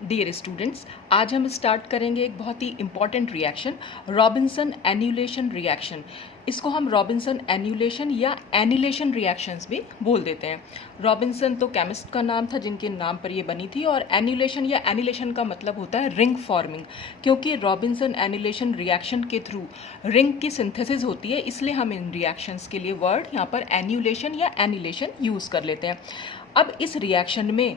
Dear students, आज हम start करेंगे एक बहुत ही इम्पॉर्टेंट रिएक्शन, रॉबिन्सन एन्यूलेशन रिएक्शन। इसको हम रॉबिन्सन एन्यूलेशन या एनिलेशन रिएक्शंस भी बोल देते हैं। रॉबिन्सन तो केमिस्ट का नाम था जिनके नाम पर ये बनी थी, और एन्यूलेशन या एनिलेशन का मतलब होता है रिंग फॉर्मिंग। क्योंकि रॉबिन्सन एन्यूलेशन रिएक्शन के थ्रू रिंग की सिंथेसिस होती है, इसलिए हम इन रिएक्शंस के लिए वर्ड यहाँ पर एन्यूलेशन या एनिलेशन यूज़ कर लेते हैं। अब इस रिएक्शन में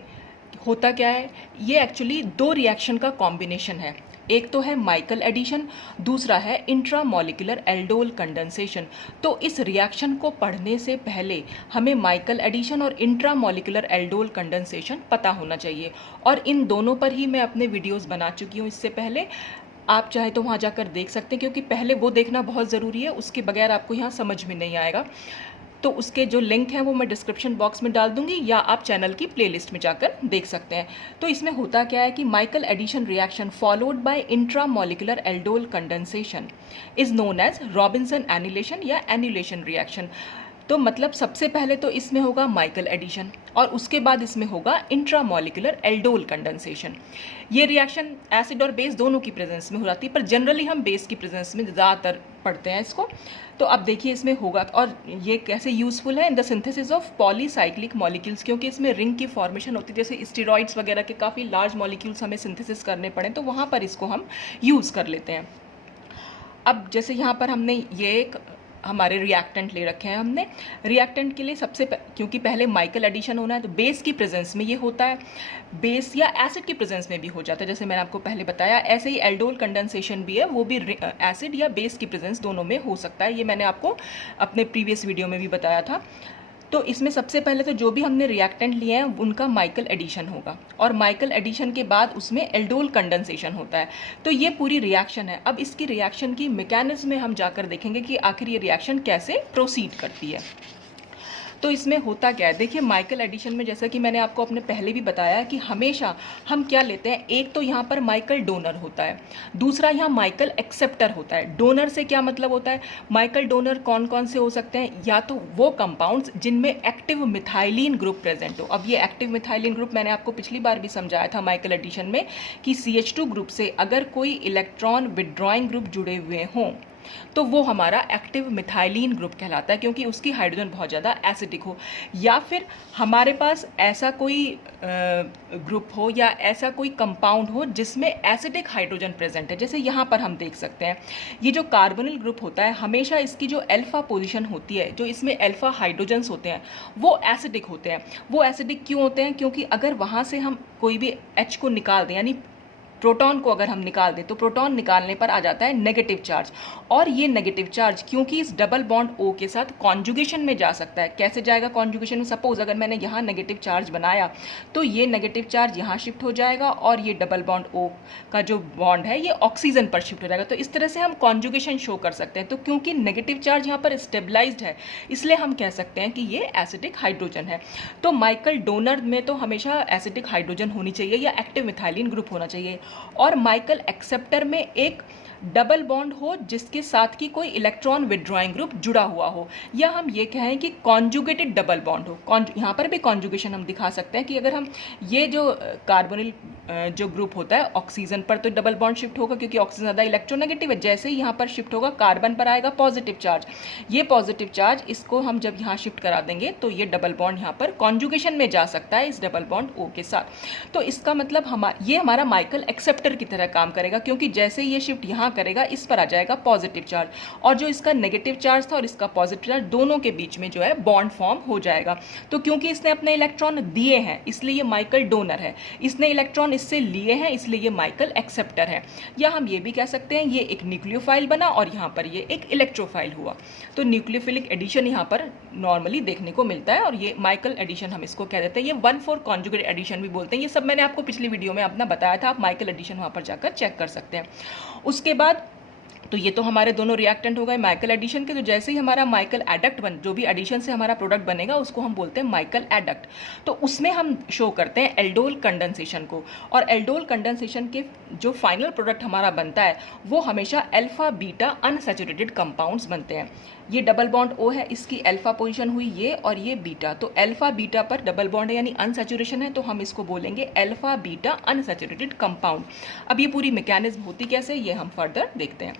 होता क्या है, ये एक्चुअली दो रिएक्शन का कॉम्बिनेशन है। एक तो है माइकल एडिशन, दूसरा है इंट्रामॉलिक्यूलर एल्डोल कंडेंसेशन। तो इस रिएक्शन को पढ़ने से पहले हमें माइकल एडिशन और इंट्रामॉलिक्यूलर एल्डोल कंडेंसेशन पता होना चाहिए, और इन दोनों पर ही मैं अपने वीडियोस बना चुकी हूँ इससे पहले। आप चाहे तो वहाँ जाकर देख सकते हैं, क्योंकि पहले वो देखना बहुत ज़रूरी है, उसके बगैर आपको यहाँ समझ में नहीं आएगा। तो उसके जो लिंक हैं वो मैं डिस्क्रिप्शन बॉक्स में डाल दूंगी, या आप चैनल की प्लेलिस्ट में जाकर देख सकते हैं। तो इसमें होता क्या है कि Michael addition reaction followed by intramolecular aldol condensation is known as Robinson annulation या एनिलेशन रिएक्शन। तो मतलब सबसे पहले तो इसमें होगा माइकल एडिशन, और उसके बाद इसमें होगा इंट्रामॉलिक्यूलर एल्डोल कंडेंसेशन। ये रिएक्शन एसिड और बेस दोनों की प्रेजेंस में हो जाती है, पर जनरली हम बेस की प्रेजेंस में ज़्यादातर पढ़ते हैं इसको। तो अब देखिए इसमें होगा, और ये कैसे यूज़फुल है in the synthesis of polycyclic molecules, क्योंकि इसमें रिंग की फॉर्मेशन होती है। जैसे स्टेरॉइड्स वगैरह के काफ़ी लार्ज मॉलिक्यूल्स हमें सिंथेसिस करने पड़े, तो वहाँ पर इसको हम यूज़ कर लेते हैं। अब जैसे यहाँ पर हमने ये एक हमारे रिएक्टेंट ले रखे हैं हमने। रिएक्टेंट के लिए क्योंकि पहले माइकल एडिशन होना है, तो बेस की प्रेजेंस में ये होता है, बेस या एसिड की प्रेजेंस में भी हो जाता है, जैसे मैंने आपको पहले बताया। ऐसे ही एल्डोल कंडेंसेशन भी है, वो भी एसिड या बेस की प्रेजेंस दोनों में हो सकता है। ये मैंने आपको अपने प्रीवियस वीडियो में भी बताया था। तो इसमें सबसे पहले तो जो भी हमने रिएक्टेंट लिए हैं उनका माइकल एडिशन होगा, और माइकल एडिशन के बाद उसमें एल्डोल कंडेंसेशन होता है। तो ये पूरी रिएक्शन है। अब इसकी रिएक्शन की मैकेनिज्म में हम जाकर देखेंगे कि आखिर ये रिएक्शन कैसे प्रोसीड करती है। तो इसमें होता क्या है, देखिए माइकल एडिशन में जैसा कि मैंने आपको अपने पहले भी बताया कि हमेशा हम क्या लेते हैं, एक तो यहाँ पर माइकल डोनर होता है, दूसरा यहाँ माइकल एक्सेप्टर होता है। डोनर से क्या मतलब होता है, माइकल डोनर कौन कौन से हो सकते हैं, या तो वो कंपाउंड्स जिनमें एक्टिव मिथाइलिन ग्रुप प्रेजेंट हो। अब ये एक्टिव मिथाइलिन ग्रुप मैंने आपको पिछली बार भी समझाया था माइकल एडिशन में, कि CH2 ग्रुप से अगर कोई इलेक्ट्रॉन विड्रॉइंग ग्रुप जुड़े हुए हों तो वो हमारा एक्टिव मिथाइलिन ग्रुप कहलाता है, क्योंकि उसकी हाइड्रोजन बहुत ज़्यादा एसिडिक हो। या फिर हमारे पास ऐसा कोई ग्रुप हो या ऐसा कोई कंपाउंड हो जिसमें एसिडिक हाइड्रोजन प्रेजेंट है। जैसे यहाँ पर हम देख सकते हैं, ये जो कार्बोनिल ग्रुप होता है, हमेशा इसकी जो अल्फा पोजीशन होती है, जो इसमें अल्फा हाइड्रोजन्स होते हैं, वो एसिडिक होते हैं। वो एसिडिक क्यों होते हैं, क्योंकि अगर वहाँ से हम कोई भी H को निकाल दें, यानी प्रोटॉन को अगर हम निकाल दें, तो प्रोटॉन निकालने पर आ जाता है नेगेटिव चार्ज, और ये नेगेटिव चार्ज क्योंकि इस डबल बॉन्ड O के साथ कॉन्जुगेशन में जा सकता है। कैसे जाएगा कॉन्जुगेशन में, सपोज अगर मैंने यहाँ नेगेटिव चार्ज बनाया, तो ये नेगेटिव चार्ज यहाँ शिफ्ट हो जाएगा, और ये डबल बॉन्ड O का जो बॉन्ड है ये ऑक्सीजन पर शिफ्ट हो जाएगा। तो इस तरह से हम कॉन्जुगेशन शो कर सकते हैं। तो क्योंकि नेगेटिव चार्ज यहाँ पर स्टेबलाइज्ड है, इसलिए हम कह सकते हैं कि ये एसिडिक हाइड्रोजन है। तो माइकल डोनर में तो हमेशा एसिडिक हाइड्रोजन होनी चाहिए या एक्टिव मिथाइलिन ग्रुप होना चाहिए, और माइकल एक्सेप्टर में एक डबल बॉन्ड हो जिसके साथ की कोई इलेक्ट्रॉन विड्रॉइंग ग्रुप जुड़ा हुआ हो, या हम ये कहें कि कॉन्जुगेटेड डबल बॉन्ड हो। यहाँ पर भी कॉन्जुगेशन हम दिखा सकते हैं कि अगर हम ये जो कार्बोनिल जो ग्रुप होता है, ऑक्सीजन पर तो डबल बॉन्ड शिफ्ट होगा, क्योंकि ऑक्सीजन ज़्यादा इलेक्ट्रोनेगेटिव है। जैसे ही यहाँ पर शिफ्ट होगा, कार्बन पर आएगा पॉजिटिव चार्ज। ये पॉजिटिव चार्ज इसको हम जब यहाँ शिफ्ट करा देंगे, तो ये डबल बॉन्ड यहाँ पर कॉन्जुगेशन में जा सकता है इस डबल बॉन्ड O के साथ। तो इसका मतलब ये हमारा माइकल एक्सेप्टर की तरह काम करेगा, क्योंकि जैसे ही ये शिफ्ट यहाँ करेगा, इस पर आ जाएगा पॉजिटिव चार्ज, और जो इसका नेगेटिव चार्ज था और इसका पॉजिटिव चार्ज, दोनों के बीच में जो है बॉन्ड फॉर्म हो जाएगा। तो क्योंकि इसने अपने इलेक्ट्रॉन दिए हैं, इसलिए ये माइकल डोनर है। इसने इलेक्ट्रॉन इससे लिए हैं, इसलिए ये माइकल एक्सेप्टर है। या हम ये भी कह सकते हैं, ये एक न्यूक्लियोफाइल बना और यहाँ पर ये एक इलेक्ट्रोफाइल हुआ। तो न्यूक्लियोफिलिक एडिशन यहाँ पर नॉर्मली देखने को मिलता है, और ये माइकल एडिशन हम इसको कह देते हैं। ये 1,4 कॉन्जुगेट एडिशन भी बोलते हैं। ये सब मैंने आपको पिछली वीडियो में अपना बताया था, आप माइकल एडिशन वहाँ पर जाकर चेक कर सकते हैं। उसके बाद तो ये तो हमारे दोनों रिएक्टेंट हो गए माइकल एडिशन के। तो जैसे ही हमारा माइकल एडक्ट बन, जो भी एडिशन से हमारा प्रोडक्ट बनेगा उसको हम बोलते हैं माइकल एडक्ट। तो उसमें हम शो करते हैं एल्डोल कंडेंसेशन को, और एल्डोल कंडेंसेशन के जो फाइनल प्रोडक्ट हमारा बनता है वो हमेशा अल्फा बीटा अनसैचुरेटेड कंपाउंड्स बनते हैं। ये डबल बॉन्ड ओ है, इसकी अल्फा पोजीशन हुई ये, और ये बीटा, तो अल्फा बीटा पर डबल बॉन्ड है यानी अनसैचुरेशन है, तो हम इसको बोलेंगे अल्फा बीटा अनसैचुरेटेड कंपाउंड। अब ये पूरी मैकेनिज्म होती कैसे, ये हम फर्दर देखते हैं।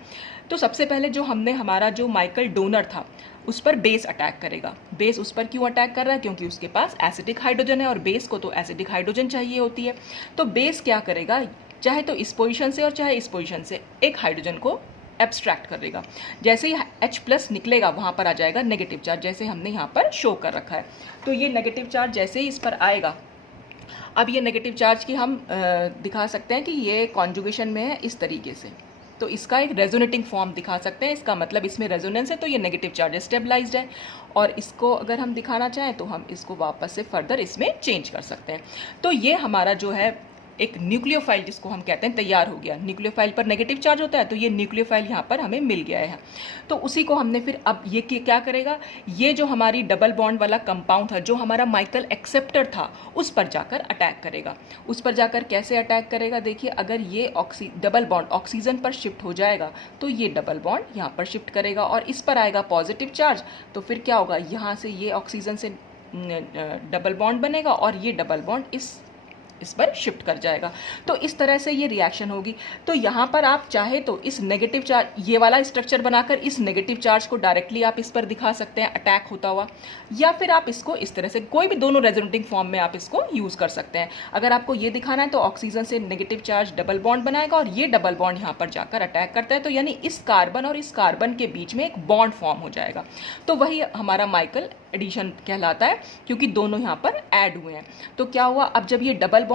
तो सबसे पहले जो हमने हमारा जो माइकल डोनर था उस पर बेस अटैक करेगा। बेस उस पर क्यों अटैक कर रहा है, क्योंकि उसके पास एसिडिक हाइड्रोजन है और बेस को तो एसिडिक हाइड्रोजन चाहिए होती है। तो बेस क्या करेगा, चाहे तो इस पोजीशन से और चाहे इस पोजीशन से एक हाइड्रोजन को एब्स्ट्रैक्ट कर देगा। जैसे ही H+ निकलेगा वहाँ पर आ जाएगा नेगेटिव चार्ज, जैसे हमने यहाँ पर शो कर रखा है। तो ये नेगेटिव चार्ज जैसे ही इस पर आएगा, अब ये नेगेटिव चार्ज की हम दिखा सकते हैं कि ये कॉन्जुगेशन में है इस तरीके से, तो इसका एक रेजोनेटिंग फॉर्म दिखा सकते हैं। इसका मतलब इसमें रेजोनेंस है, तो ये नेगेटिव चार्ज स्टेबलाइज्ड है। और इसको अगर हम दिखाना चाहें तो हम इसको वापस से फर्दर इसमें चेंज कर सकते हैं। तो ये हमारा जो है एक न्यूक्लियोफाइल जिसको हम कहते हैं तैयार हो गया। न्यूक्लियोफाइल पर नेगेटिव चार्ज होता है, तो ये न्यूक्लियोफाइल यहाँ पर हमें मिल गया है। तो उसी को हमने फिर अब ये क्या करेगा, ये जो हमारी डबल बॉन्ड वाला कंपाउंड था, जो हमारा माइकल एक्सेप्टर था, उस पर जाकर अटैक करेगा। उस पर जाकर कैसे अटैक करेगा, देखिए अगर ये डबल बॉन्ड ऑक्सीजन पर शिफ्ट हो जाएगा तो ये डबल बॉन्ड यहाँ पर शिफ्ट करेगा और इस पर आएगा पॉजिटिव चार्ज। तो फिर क्या होगा, यहाँ से ये ऑक्सीजन से डबल बॉन्ड बनेगा और ये डबल बॉन्ड इस पर शिफ्ट कर जाएगा। तो इस तरह से ये रिएक्शन होगी। तो यहाँ पर आप चाहे तो इस नेगेटिव चार्ज, ये वाला स्ट्रक्चर बनाकर इस नेगेटिव चार्ज को डायरेक्टली आप इस पर दिखा सकते हैं अटैक होता हुआ, या फिर आप इसको इस तरह से, कोई भी दोनों रेजोनेटिंग फॉर्म में आप इसको यूज़ कर सकते हैं। अगर आपको ये दिखाना है तो ऑक्सीजन से नेगेटिव चार्ज डबल बॉन्ड बनाएगा और ये डबल बॉन्ड यहाँ पर जाकर अटैक करता है, तो यानी इस कार्बन और इस कार्बन के बीच में एक बॉन्ड फॉर्म हो जाएगा। तो वही हमारा माइकल एडिशन कहलाता है, क्योंकि दोनों यहाँ पर ऐड हुए हैं। तो क्या हुआ, अब जब ये डबल बॉन्ड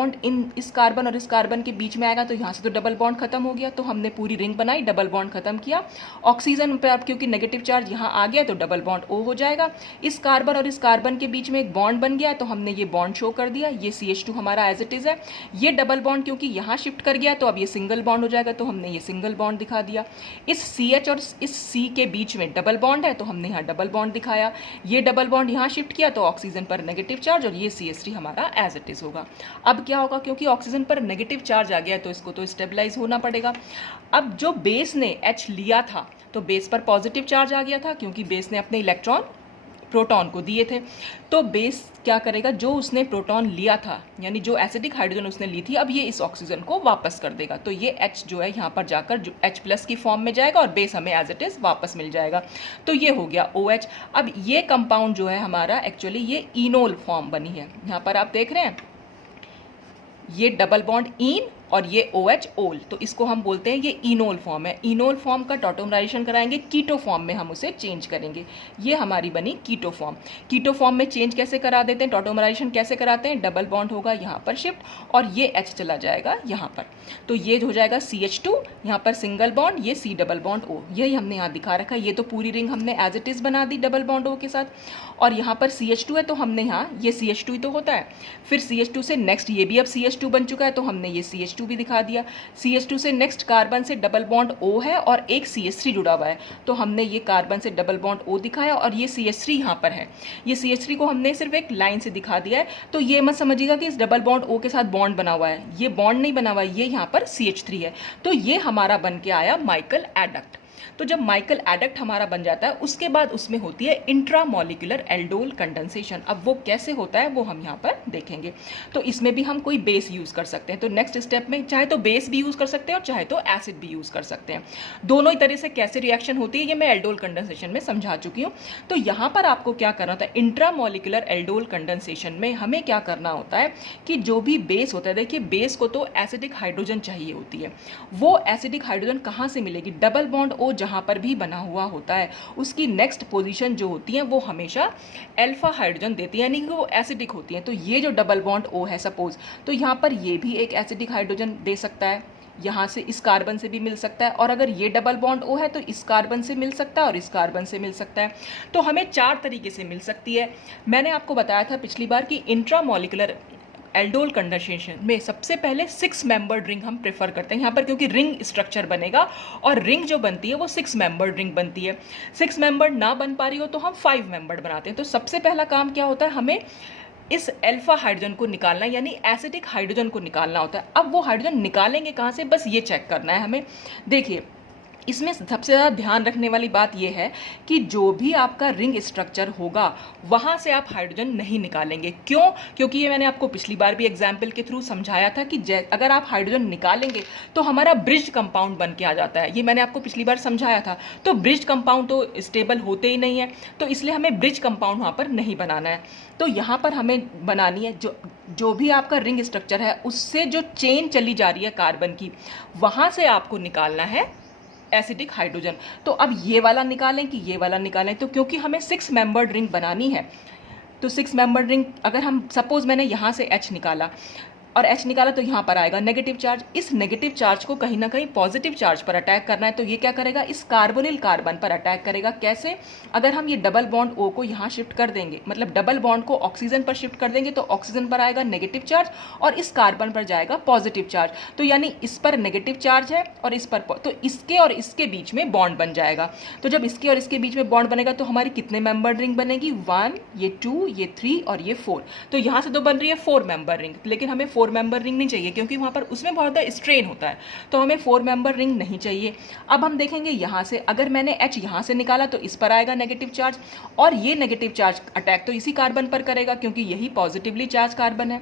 इस कार्बन और इस कार्बन के बीच में आएगा तो यहाँ से तो डबल बॉन्ड खत्म हो गया, तो हमने पूरी रिंग बनाई, डबल बॉन्ड खत्म किया। ऑक्सीजन पे अब क्योंकि नेगेटिव चार्ज यहाँ आ गया तो डबल बॉन्ड O हो जाएगा। इस कार्बन और इस कार्बन के बीच में एक बॉन्ड बन गया, तो हमने ये बॉन्ड शो कर दिया। ये CH2 हमारा एज इट इज है। ये डबल बॉन्ड क्योंकि यहाँ शिफ्ट कर गया तो अब ये सिंगल बॉन्ड हो जाएगा, तो हमने ये सिंगल बॉन्ड दिखा दिया। इस CH और इस C के बीच में डबल बॉन्ड है, तो हमने यहाँ डबल बॉन्ड दिखाया। ये डबल बॉन्ड यहाँ शिफ्ट किया तो ऑक्सीजन पर नेगेटिव चार्ज और ये CH3 हमारा एज इट इज होगा। अब क्या होगा, क्योंकि ऑक्सीजन पर नेगेटिव चार्ज आ गया तो इसको तो स्टेबलाइज होना पड़ेगा। अब जो बेस ने H लिया था तो बेस पर पॉजिटिव चार्ज आ गया था, क्योंकि बेस ने अपने इलेक्ट्रॉन प्रोटॉन को दिए थे। तो बेस क्या करेगा, जो उसने प्रोटॉन लिया था यानी जो एसिडिक हाइड्रोजन उसने ली थी, अब ये इस ऑक्सीजन को वापस कर देगा। तो ये H जो है यहाँ पर जाकर जो H+ की फॉर्म में जाएगा और बेस हमें एज इट इज वापस मिल जाएगा। तो ये हो गया OH। अब ये कंपाउंड जो है हमारा एक्चुअली ये इनोल फॉर्म बनी है। यहाँ पर आप देख रहे हैं ये डबल बॉन्ड इन और ये OH ओल, तो इसको हम बोलते हैं ये इनोल फॉर्म है। इनोल फॉर्म का टॉटोमराइजेशन कराएंगे, कीटो फॉर्म में हम उसे चेंज करेंगे। ये हमारी बनी कीटो फॉर्म। कीटो फॉर्म में चेंज कैसे करा देते हैं, टॉटोमराइजेशन कैसे कराते हैं, डबल बॉन्ड होगा यहाँ पर शिफ्ट और ये H चला जाएगा यहाँ पर, तो ये हो जाएगा CH2, यहाँ पर सिंगल बॉन्ड, ये C डबल बॉन्ड O। यही हमने यहाँ दिखा रखा है। ये तो पूरी रिंग हमने एज इट इज बना दी डबल बॉन्ड O के साथ, और यहाँ पर CH2 है तो हमने यहाँ ये CH2 ही तो होता है। फिर CH2 से नेक्स्ट ये भी अब CH2 बन चुका है, तो हमने ये CH2 भी दिखा दिया। CH2 से नेक्स्ट कार्बन से डबल बॉन्ड O है और एक CH3 जुड़ा हुआ है, तो हमने ये कार्बन से डबल बॉन्ड O दिखाया और ये CH3 यहाँ पर है। ये CH3 को हमने सिर्फ एक लाइन से दिखा दिया है। तो ये मत समझिएगा कि इस डबल बॉन्ड O के साथ बॉन्ड बना हुआ है, ये बॉन्ड नहीं बना हुआ है, ये यहाँ पर CH3 है। तो ये हमारा बन के आया माइकल एडक्ट। तो जब माइकल एडक्ट हमारा बन जाता है उसके बाद उसमें होती है इंट्रामॉलिक्यूलर एल्डोल कंडेंसेशन। अब वो कैसे होता है वो हम यहाँ पर देखेंगे। तो इसमें भी हम कोई बेस यूज़ कर सकते हैं। तो नेक्स्ट स्टेप में चाहे तो बेस भी यूज़ कर सकते हैं और चाहे तो एसिड भी यूज़ कर सकते हैं। दोनों ही तरह से कैसे रिएक्शन होती है ये मैं एल्डोल कंडेंसेशन में समझा चुकी हूँ। तो यहाँ पर आपको क्या करना होता है, इंट्रामॉलिक्यूलर एल्डोल कंडेंसेशन में हमें क्या करना होता है कि जो भी बेस होता है, देखिए बेस को तो एसिडिक हाइड्रोजन चाहिए होती है। वो एसिडिक हाइड्रोजन कहाँ से मिलेगी, डबल बॉन्ड O जहाँ पर भी बना हुआ होता है उसकी नेक्स्ट पोजीशन जो होती है वो हमेशा अल्फा हाइड्रोजन देती है, यानी कि वो एसिडिक होती है। तो ये जो डबल बॉन्ड O है सपोज, तो यहाँ पर ये भी एक एसिडिक हाइड्रोजन दे सकता है, यहाँ से इस कार्बन से भी मिल सकता है, और अगर ये डबल बॉन्ड O है तो इस कार्बन से मिल सकता है और इस कार्बन से मिल सकता है। तो हमें 4 तरीके से मिल सकती है। मैंने आपको बताया था पिछली बार कि इंट्रामॉलिक्यूलर एल्डोल कंडेंसेशन में सबसे पहले 6 मेंबर्ड रिंग हम प्रेफर करते हैं यहाँ पर, क्योंकि रिंग स्ट्रक्चर बनेगा और रिंग जो बनती है वो 6 मेंबर्ड रिंग बनती है। 6 मेंबर्ड ना बन पा रही हो तो हम 5 मेंबर्ड बनाते हैं। तो सबसे पहला काम क्या होता है, हमें इस अल्फा हाइड्रोजन को निकालना है, यानी एसिडिक हाइड्रोजन को निकालना होता है। अब वो हाइड्रोजन निकालेंगे कहाँ से, बस ये चेक करना है हमें। देखिए इसमें सबसे ज़्यादा ध्यान रखने वाली बात यह है कि जो भी आपका रिंग स्ट्रक्चर होगा वहाँ से आप हाइड्रोजन नहीं निकालेंगे। क्यों? क्योंकि ये मैंने आपको पिछली बार भी एग्जाम्पल के थ्रू समझाया था कि अगर आप हाइड्रोजन निकालेंगे तो हमारा ब्रिज कंपाउंड बन के आ जाता है। ये मैंने आपको पिछली बार समझाया था। तो ब्रिज कंपाउंड तो स्टेबल होते ही नहीं है, तो इसलिए हमें ब्रिज कंपाउंड वहाँ पर नहीं बनाना है। तो यहाँ पर हमें बनानी है जो भी आपका रिंग स्ट्रक्चर है उससे जो चेन चली जा रही है कार्बन की, वहाँ से आपको निकालना है एसिडिक हाइड्रोजन। तो अब ये वाला निकालें कि ये वाला निकालें, तो क्योंकि हमें 6 मेंबर्ड रिंग बनानी है तो 6 मेंबर्ड रिंग अगर हम सपोज मैंने यहाँ से H निकाला और H निकाला तो यहाँ पर आएगा नेगेटिव चार्ज। इस नेगेटिव चार्ज को कहीं ना कहीं पॉजिटिव चार्ज पर अटैक करना है, तो ये क्या करेगा, इस कार्बोनिल कार्बन पर अटैक करेगा। कैसे? अगर हम ये डबल बॉन्ड O को यहाँ शिफ्ट कर देंगे, मतलब डबल बॉन्ड को ऑक्सीजन पर शिफ्ट कर देंगे, तो ऑक्सीजन पर आएगा नेगेटिव चार्ज और इस कार्बन पर जाएगा पॉजिटिव चार्ज। तो यानी इस पर नेगेटिव चार्ज है और इस पर, तो इसके और इसके बीच में बॉन्ड बन जाएगा। तो जब इसके और इसके बीच में बॉन्ड बनेगा तो हमारी कितने मेंबर रिंग बनेगी, 1, ये 2, ये 3 और ये 4। तो यहाँ से तो बन रही है 4 मेंबर रिंग, लेकिन हमें 4 मेंबर रिंग नहीं चाहिए क्योंकि वहाँ पर उसमें बहुत ज़्यादा स्ट्रेन होता है, तो हमें 4 मेंबर रिंग नहीं चाहिए। अब हम देखेंगे यहाँ से, अगर मैंने H यहाँ से निकाला तो इस पर आएगा नेगेटिव चार्ज और ये नेगेटिव चार्ज अटैक तो इसी कार्बन पर करेगा क्योंकि यही पॉजिटिवली चार्ज कार्बन है।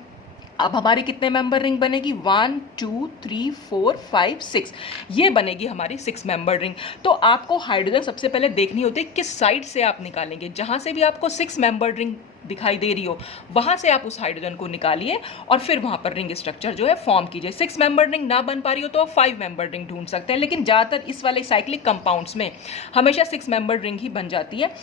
अब हमारी कितने मेंबर रिंग बनेगी, 1, 2, 3, 4, 5, 6, ये बनेगी हमारी 6 मेंबर रिंग। तो आपको हाइड्रोजन सबसे पहले देखनी होती है किस साइड से आप निकालेंगे। जहाँ से भी आपको 6 मेंबर रिंग दिखाई दे रही हो वहाँ से आप उस हाइड्रोजन को निकालिए और फिर वहाँ पर रिंग स्ट्रक्चर जो है फॉर्म कीजिए। 6 मेंबर रिंग ना बन पा रही हो तो आप 5 मेंबर रिंग ढूंढ सकते हैं, लेकिन ज़्यादातर इस वाले साइक्लिक कंपाउंड्स में हमेशा 6 मेंबर रिंग ही बन जाती है।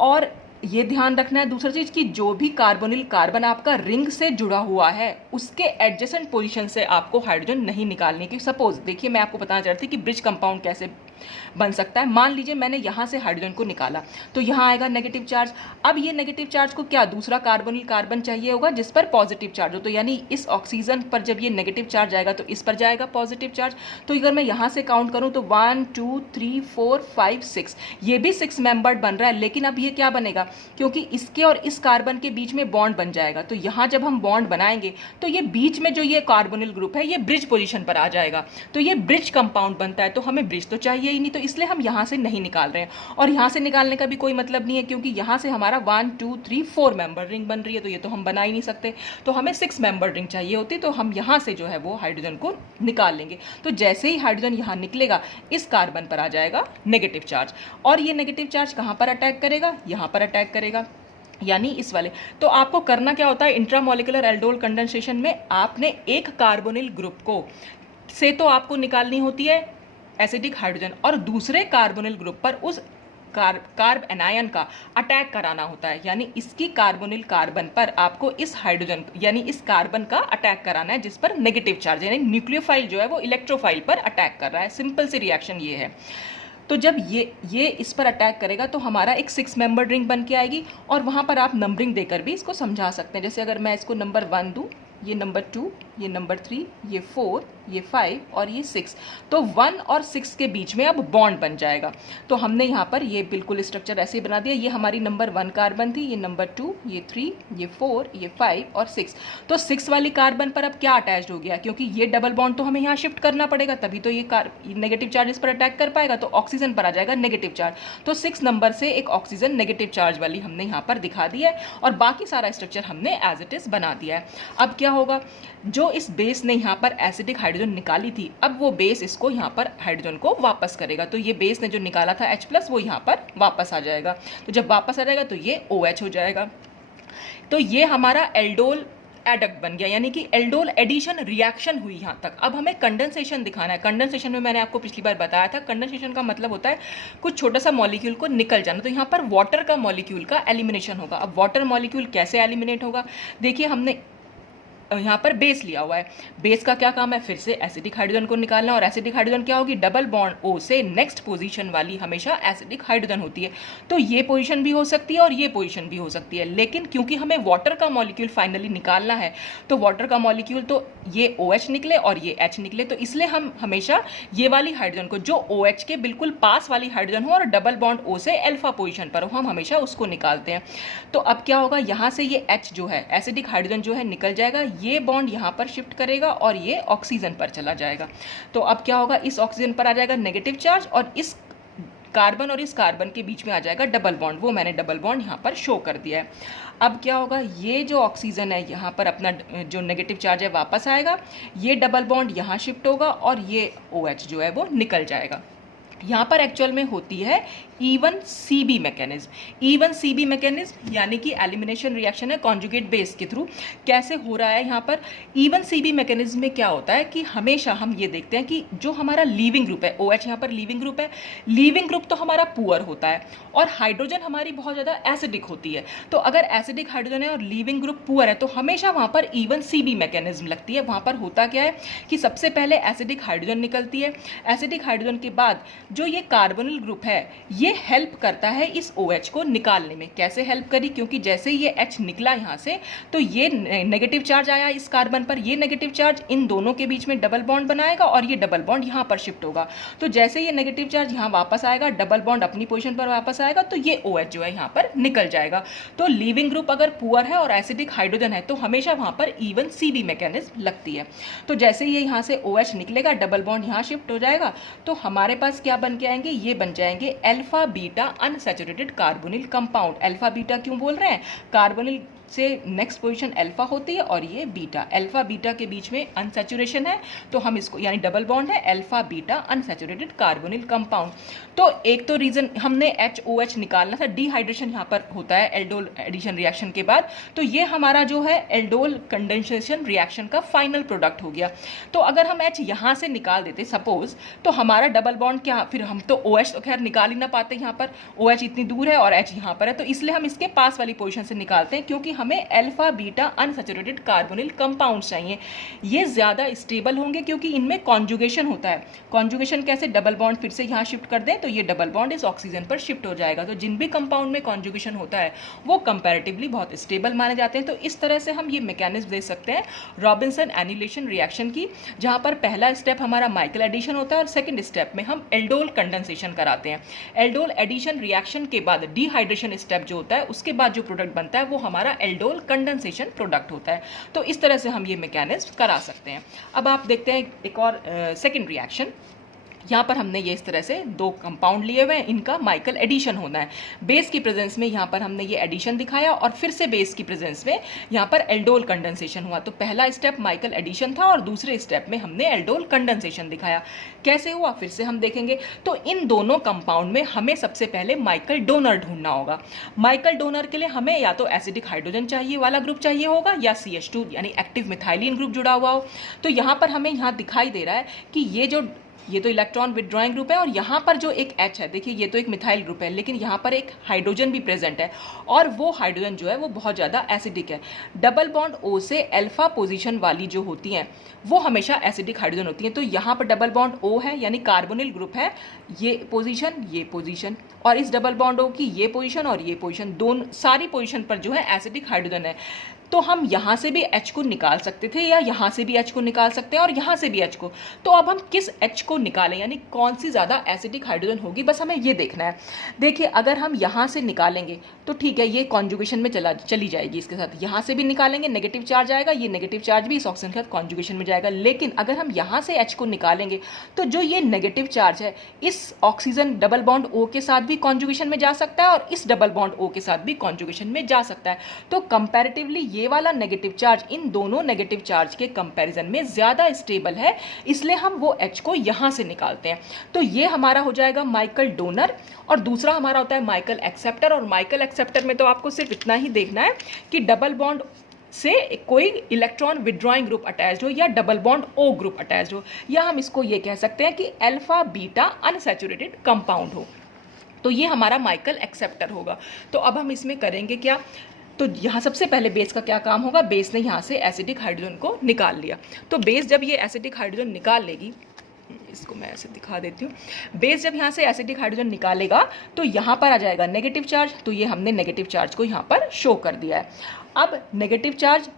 और ये ध्यान रखना है दूसरी चीज कि जो भी कार्बोनिल कार्बन आपका रिंग से जुड़ा हुआ है उसके एडजेसेंट पोजीशन से आपको हाइड्रोजन नहीं निकालनी। कि सपोज देखिए मैं आपको बताना चाहती थी कि ब्रिज कंपाउंड कैसे बन सकता है। मान लीजिए मैंने यहाँ से हाइड्रोजन को निकाला तो यहाँ आएगा नेगेटिव चार्ज। अब ये नेगेटिव चार्ज को क्या दूसरा कार्बोनिल कार्बन चाहिए होगा जिस पर पॉजिटिव चार्ज हो, तो यानी इस ऑक्सीजन पर जब ये नेगेटिव चार्ज आएगा तो इस पर जाएगा पॉजिटिव चार्ज। तो अगर मैं यहाँ से काउंट करूँ तो 1, 2, 3, 4, 5, 6, ये भी 6 मेंबर्ड बन रहा है। लेकिन अब ये क्या बनेगा, क्योंकि इसके और इस कार्बन के बीच में बॉन्ड बन जाएगा, तो यहाँ जब हम बॉन्ड बनाएंगे तो ये बीच में जो ये कार्बोनिल ग्रुप है ये ब्रिज पोजीशन पर आ जाएगा, तो ये ब्रिज कंपाउंड बनता है। तो हमें ब्रिज तो चाहिए ही नहीं, तो इसलिए हम यहाँ से नहीं निकाल रहे हैं। और यहाँ से निकालने का भी कोई मतलब नहीं है क्योंकि यहाँ से हमारा 1, 2, 3, 4 मेंबर रिंग बन रही है, तो ये तो हम बना ही नहीं सकते। तो हमें 6 मेंबर रिंग चाहिए होती, तो हम यहाँ से जो है वो हाइड्रोजन को निकाल लेंगे। तो जैसे ही हाइड्रोजन यहाँ निकलेगा इस कार्बन पर आ जाएगा नेगेटिव चार्ज, और ये नेगेटिव चार्ज कहाँ पर अटैक करेगा, यहाँ पर अटैक करेगा, यानी इस वाले। तो आपको करना क्या होता है, इंट्रामोलिकुलर एल्डोल कंडेंसेशन में आपने एक कार्बोनिल ग्रुप को से तो आपको निकालनी होती है एसिडिक हाइड्रोजन और दूसरे कार्बोनिल ग्रुप पर उस कार्ब एनायन का अटैक कराना होता है। यानी इसकी कार्बोनिल कार्बन पर आपको इस हाइड्रोजन यानी इस कार्बन का अटैक कराना है जिस पर नेगेटिव चार्ज, यानी न्यूक्लियोफाइल जो है वो इलेक्ट्रोफाइल पर अटैक कर रहा है। सिंपल सी रिएक्शन ये है। तो जब ये इस पर अटैक करेगा तो हमारा एक 6 मेंबर रिंग बन के आएगी, और वहाँ पर आप नंबरिंग देकर भी इसको समझा सकते हैं। जैसे अगर मैं इसको नंबर 1 दूँ, ये नंबर 2, ये नंबर 3, ये 4, ये 5 और ये 6, तो 1 और 6 के बीच में अब बॉन्ड बन जाएगा। तो हमने यहाँ पर ये बिल्कुल स्ट्रक्चर ऐसे ही बना दिया। ये हमारी नंबर 1 कार्बन थी, ये नंबर 2, ये 3, ये 4, ये 5 और 6। तो 6 वाली कार्बन पर अब क्या अटैच हो गया, क्योंकि ये डबल बॉन्ड तो हमें यहाँ शिफ्ट करना पड़ेगा तभी तो ये नेगेटिव चार्ज इस पर अटैक कर पाएगा, तो ऑक्सीजन पर आ जाएगा नेगेटिव चार्ज। तो 6 नंबर से एक ऑक्सीजन नेगेटिव चार्ज वाली हमने यहाँ पर दिखा दिया है और बाकी सारा स्ट्रक्चर हमने एज इट इज बना दिया है। अब क्या होगा, जो इस बेस ने यहाँ पर एसिडिक हाइड्रोजन निकाली थी, अब वो बेस इसको यहाँ पर हाइड्रोजन को वापस करेगा। तो ये बेस ने जो निकाला था H+ वो यहाँ पर वापस आ जाएगा। तो जब वापस आ जाएगा तो ये OH हो जाएगा। तो ये हमारा एल्डोल एडक्ट बन गया, यानी कि एल्डोल एडिशन रिएक्शन हुई यहाँ तक। अब हमें कंडेंसेशन दिखाना है। कंडेंसेशन में मैंने आपको पिछली बार बताया था, कंडेंसेशन का मतलब होता है कुछ छोटा सा मॉलिक्यूल को निकल जाना। तो यहाँ पर वाटर का मॉलिक्यूल का एलिमिनेशन होगा। अब वाटर मॉलिक्यूल कैसे एलिमिनेट होगा, देखिए हमने यहाँ पर बेस लिया हुआ है। बेस का क्या काम है, फिर से एसिडिक हाइड्रोजन को निकालना, और एसिडिक हाइड्रोजन क्या होगी, डबल बॉन्ड O से नेक्स्ट पोजीशन वाली हमेशा एसिडिक हाइड्रोजन होती है। तो ये पोजीशन भी हो सकती है और ये पोजीशन भी हो सकती है, लेकिन क्योंकि हमें वाटर का मॉलिक्यूल फाइनली निकालना है, तो वाटर का मॉलिक्यूल तो ये OH निकले और ये H निकले, तो इसलिए हम हमेशा ये वाली हाइड्रोजन को जो OH के बिल्कुल पास वाली हाइड्रोजन हो और डबल बॉन्ड O से अल्फा पोजीशन पर हो, हम हमेशा उसको निकालते हैं। तो अब क्या होगा, यहाँ से ये H जो है एसिडिक हाइड्रोजन जो है निकल जाएगा, ये बॉन्ड यहाँ पर शिफ्ट करेगा और ये ऑक्सीजन पर चला जाएगा। तो अब क्या होगा, इस ऑक्सीजन पर आ जाएगा नेगेटिव चार्ज और इस कार्बन और इस कार्बन के बीच में आ जाएगा डबल बॉन्ड, वो मैंने डबल बॉन्ड यहाँ पर शो कर दिया है। अब क्या होगा, ये जो ऑक्सीजन है यहाँ पर अपना जो नेगेटिव चार्ज है वापस आएगा, ये डबल बॉन्ड यहाँ शिफ्ट होगा और ये OH जो है वो निकल जाएगा। यहाँ पर एक्चुअल में होती है even CB mechanism. Even CB mechanism यानी कि एलिमिनेशन रिएक्शन है कॉन्जुगेट बेस के थ्रू। कैसे हो रहा है यहाँ पर, इवन CB मैकेनिज्म में क्या होता है कि हमेशा हम ये देखते हैं कि जो हमारा लीविंग ग्रुप है, OH यहाँ पर लीविंग ग्रुप है, लीविंग ग्रुप तो हमारा पुअर होता है और हाइड्रोजन हमारी बहुत ज़्यादा एसिडिक होती है। तो अगर एसिडिक हाइड्रोजन है और लीविंग ग्रुप पुअर है, तो हमेशा वहाँ पर इवन CB मैकेनिज्म लगती है। वहाँ पर होता क्या है कि सबसे पहले एसिडिक हाइड्रोजन निकलती है, एसिडिक हाइड्रोजन के बाद जो ये कार्बोनिल ग्रुप है ये हेल्प करता है इस OH को निकालने में। कैसे हेल्प करी, क्योंकि जैसे ये H निकला यहाँ से, तो ये नेगेटिव चार्ज आया इस कार्बन पर, ये नेगेटिव चार्ज इन दोनों के बीच में डबल बॉन्ड बनाएगा और ये डबल बॉन्ड यहाँ पर शिफ्ट होगा। तो जैसे ये नेगेटिव चार्ज यहाँ वापस आएगा, डबल बॉन्ड अपनी पोजीशन पर वापस आएगा, तो ये OH जो है यहाँ पर निकल जाएगा। तो लीविंग ग्रुप अगर पुअर है और एसिडिक हाइड्रोजन है, तो हमेशा वहाँ पर इवन CB मैकेनिज्म लगती है। तो जैसे ये यहाँ से OH निकलेगा, डबल बॉन्ड यहाँ शिफ्ट हो जाएगा, तो हमारे पास क्या बन के आएंगे, ये बन जाएंगे alpha beta unsaturated carbonyl compound. Alpha beta क्यों बोल रहे हैं, कार्बोनिल से नेक्स्ट पोजीशन अल्फा होती है और ये बीटा, अल्फा बीटा के बीच में अनसैचुरेशन है, तो हम इसको यानी डबल बॉन्ड है, alpha beta unsaturated carbonyl compound. तो एक तो रीजन हमने HOH निकालना था, डिहाइड्रेशन यहाँ पर होता है एल्डोल एडिशन रिएक्शन के बाद, तो ये हमारा जो है एल्डोल कंडेंसेशन रिएक्शन का फाइनल प्रोडक्ट हो गया। तो अगर हम H यहाँ से निकाल देते सपोज, तो हमारा डबल बॉन्ड क्या, फिर हम तो OH तो खैर निकाल ही ना पाते, यहाँ पर OH इतनी दूर है और H यहाँ पर है, तो इसलिए हम इसके पास वाली पोजीशन से निकालते हैं, क्योंकि हमें alpha beta unsaturated carbonyl compounds चाहिए। ये ज़्यादा स्टेबल होंगे क्योंकि इनमें कॉन्जुगेशन होता है। कॉन्जुगेशन कैसे, डबल बॉन्ड फिर से यहाँ शिफ्ट कर दें तो ये डबल बॉन्ड इस ऑक्सीजन पर शिफ्ट हो जाएगा। तो जिन भी कंपाउंड में कॉन्जुगेशन होता है वो कंपैरेटिवली बहुत स्टेबल माने जाते हैं। तो इस तरह से हम ये मैकेनिज्म दे सकते हैं रॉबिन्सन एनिलेशन रिएक्शन की, जहाँ पर पहला स्टेप हमारा माइकल एडिशन होता है और सेकेंड स्टेप में हम एल्डोल कंडेंसेशन कराते हैं। एल्डोल एडिशन रिएक्शन के बाद डिहाइड्रेशन स्टेप जो होता है, उसके बाद जो प्रोडक्ट बनता है वो हमारा एल्डोल कंडेंसेशन प्रोडक्ट होता है। तो इस तरह से हम ये मैकेनिज्म करा सकते हैं। अब आप देखते हैं एक और सेकंड रिएक्शन। यहाँ पर हमने ये इस तरह से दो कंपाउंड लिए हुए हैं, इनका माइकल एडिशन होना है। बेस की प्रेजेंस में यहाँ पर हमने ये एडिशन दिखाया और फिर से बेस की प्रेजेंस में यहाँ पर एल्डोल कंडेंसेशन हुआ। तो पहला स्टेप माइकल एडिशन था और दूसरे स्टेप में हमने एल्डोल कंडेंसेशन दिखाया। कैसे हुआ फिर से हम देखेंगे। तो इन दोनों कंपाउंड में हमें सबसे पहले माइकल डोनर ढूंढना होगा। माइकल डोनर के लिए हमें या तो एसिडिक हाइड्रोजन चाहिए वाला ग्रुप चाहिए होगा या CH2 यानी एक्टिव मिथाइलिन ग्रुप जुड़ा हुआ हो। तो यहाँ पर हमें यहाँ दिखाई दे रहा है कि ये तो इलेक्ट्रॉन विथड्रॉइंग ग्रुप है और यहाँ पर जो एक H है, देखिए ये तो एक मिथाइल ग्रुप है, लेकिन यहाँ पर एक हाइड्रोजन भी प्रेजेंट है और वो हाइड्रोजन जो है वो बहुत ज़्यादा एसिडिक है। डबल बॉन्ड O से अल्फा पोजीशन वाली जो होती हैं वो हमेशा एसिडिक हाइड्रोजन होती हैं। तो यहाँ पर डबल बॉन्ड O है यानी कार्बोनिल ग्रुप है, ये पोजीशन और इस डबल बॉन्ड O की ये पोजीशन और ये पोजीशन, दोनों सारी पोजीशन पर जो है एसिडिक हाइड्रोजन है। तो हम यहाँ से भी H को निकाल सकते थे या यहाँ से भी H को निकाल सकते हैं और यहाँ से भी H को। तो अब हम किस H को निकालें, यानी कौन सी ज़्यादा एसिडिक हाइड्रोजन होगी, बस हमें ये देखना है। देखिए अगर हम यहाँ से निकालेंगे तो ठीक है, ये कॉन्जुगेशन में चली जाएगी इसके साथ। यहाँ से भी निकालेंगे नेगेटिव चार्ज आएगा, ये नेगेटिव चार्ज भी इस ऑक्सीजन के साथ कॉन्जुगेशन में जाएगा। लेकिन अगर हम यहाँ से H को निकालेंगे तो जो ये नेगेटिव चार्ज है इस ऑक्सीजन डबल बॉन्ड O के साथ भी कॉन्जुगेशन में जा सकता है और इस डबल बॉन्ड O के साथ भी कॉन्जुगेशन में जा सकता है। तो कंपैरेटिवली ये वाला नेगेटिव चार्ज इन दोनों नेगेटिव चार्ज के कंपैरिजन में ज़्यादा स्टेबल है, इसलिए हम वो H को यहाँ से निकालते हैं। तो ये हमारा हो जाएगा माइकल डोनर और दूसरा हमारा होता है माइकल एक्सेप्टर। और माइकल एक्सेप्टर में तो आपको सिर्फ इतना ही देखना है कि डबल बॉन्ड से कोई इलेक्ट्रॉन विड्रॉइंग ग्रुप अटैच्ड हो या double bond O group attached हो, या हम इसको ये कह सकते हैं कि अल्फा बीटा अनसैचुरेटेड कंपाउंड हो। तो ये हमारा माइकल एक्सेप्टर होगा। तो अब हम इसमें करेंगे क्या, तो यहाँ सबसे पहले बेस का क्या काम होगा, बेस ने यहाँ से एसिडिक हाइड्रोजन को निकाल लिया। तो बेस जब ये एसिडिक हाइड्रोजन निकाल लेगी, इसको मैं ऐसे दिखा देती हूँ, बेस जब यहाँ से एसिडिक हाइड्रोजन निकालेगा तो यहाँ पर आ जाएगा नेगेटिव चार्ज। तो ये हमने नेगेटिव चार्ज को यहाँ पर शो कर दिया है। अब नेगेटिव चार्ज